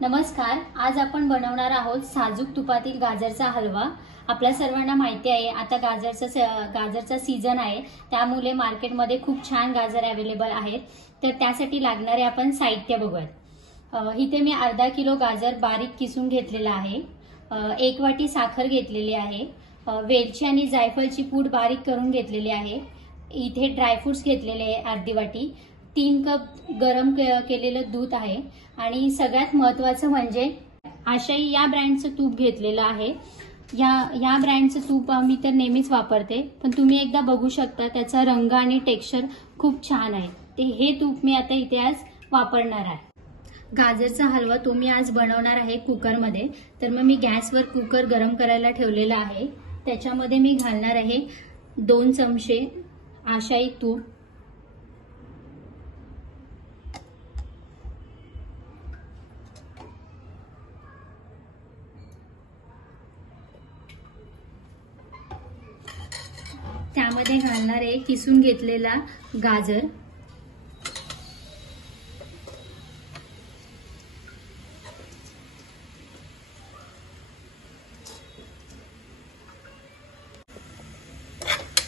नमस्कार। आज आपण बनवणार आहोत साजूक तुपातील गाजरचा हलवा। आपल्या सर्वांना माहिती आहे आता गाजरचा सीजन आहे, त्यामुळे मार्केटमध्ये खूप छान गाजर अवेलेबल आहेत। तर त्यासाठी लागणारे आपण साहित्य बघूयात। इथे मी अर्धा किलो गाजर बारीक किसून घेतलेला आहे। 1 वाटी साखर घेतलेली आहे। वेलची आणि जायफळची पूड बारीक करून घेतलेली आहे। इथे ड्रायफ्रुट्स घेतलेले आहे अर्धी वाटी। 3 कप गरम केलेलं दूध आहे आणि सगळ्यात महत्त्वाचं म्हणजे आशाई या ब्रँडचं तूप घेतलेलं आहे। या ब्रँडचं तूप मी तर नेहमीच वापरते, पण तुम्ही एकदा बघू शकता त्याचा रंग आणि टेक्स्चर खूप छान आहे। ते हे तूप मी आता इथे आज वापरणार आहे। गाजरचा हलवा तो मी आज बनवणार आहे कुकरमध्ये। तर मग मी गॅसवर कुकर गरम करायला ठेवलेला आहे। त्याच्यामध्ये मी घालणार आहे 2 चमचे आशाई तूप, त्यामध्ये घालणार आहे किसून घेतलेला गाजर,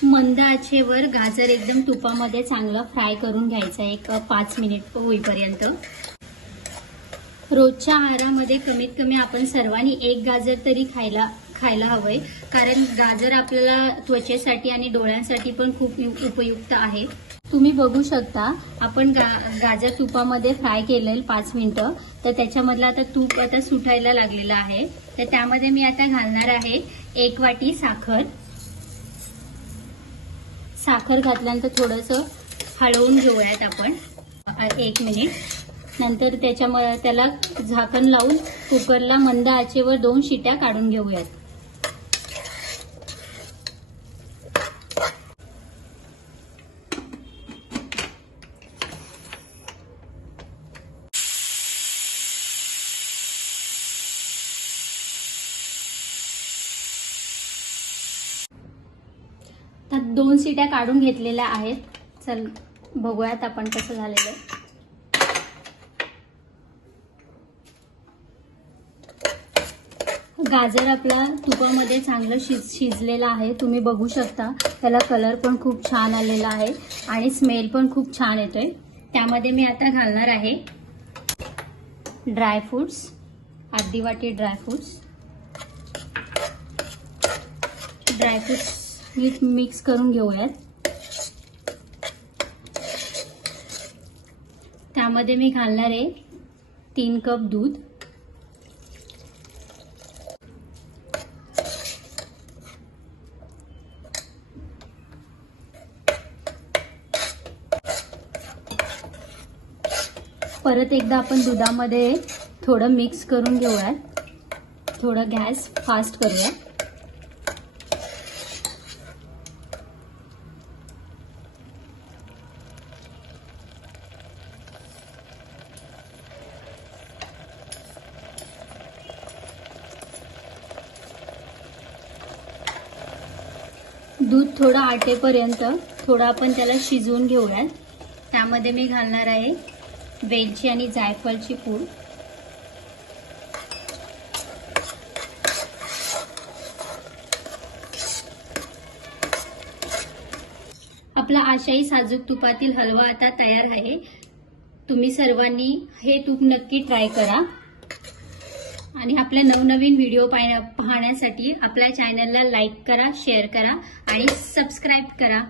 मंद आचेवर गाजर एकदम तुपामध्ये चांगलं फ्राय करून घ्यायचं, एक 5 मिनिट होईपर्यंत। रोजच्या आहारामध्ये कमीत कमी आपण सर्वांनी 1 गाजर तरी खायला हवंय, कारण गाजर आपल्याला त्वचेसाठी आणि डोळ्यांसाठी पण खूप उपयुक्त आहे। तुम्ही बघू शकता आपण गाजर तुपामध्ये फ्राय केलेलं 5 मिनिटं, तर त्याच्यामधलं आता तूप आता सुटायला लागलेलं आहे। तर त्यामध्ये मी आता घालणार आहे 1 वाटी साखर। साखर घातल्यानंतर थोडंसं हलवून घेऊयात आपण 1 मिनिट। नंतर त्याला झाकण लावून कुकरला मंद आचेवर 2 शिट्या काढून घेऊयात। तर 2 शिट्या काढून घेतलेल्या आहेत। चल बघूयात आपण कसं झालेलं आहे। गाजर आपला तुपामध्ये चांगलं शिजलेला आहे। तुम्ही बघू शकता त्याला कलर पण खूप छान आलेला आहे आणि स्मेल पण खूप छान येतोय। त्यामध्ये मी आता घालणार आहे ड्रायफ्रुट्स, अर्धी वाटी ड्रायफ्रुट्स मिक्स करून घेऊयात। त्यामध्ये मी घालणार आहे 3 कप दूध, परत एकदा आपण दुधामध्ये थोडं मिक्स करून घेऊयात। थोडं गॅस फास्ट करूया। दूध थोडं आटेपर्यंत थोडं आपण त्याला शिजवून घेऊयात। त्यामध्ये मी घालणार आहे वेलची आणि जायफळची पूड, आपला आशाई साजूक तुपातील हलवा आता तयार आहे। तुम्ही सर्वांनी हे तूप नक्की ट्राय करा आणि आपले नवनवीन व्हिडिओ पाहण्यासाठी आपल्या चॅनलला लाईक करा, शेअर करा आणि सबस्क्राईब करा।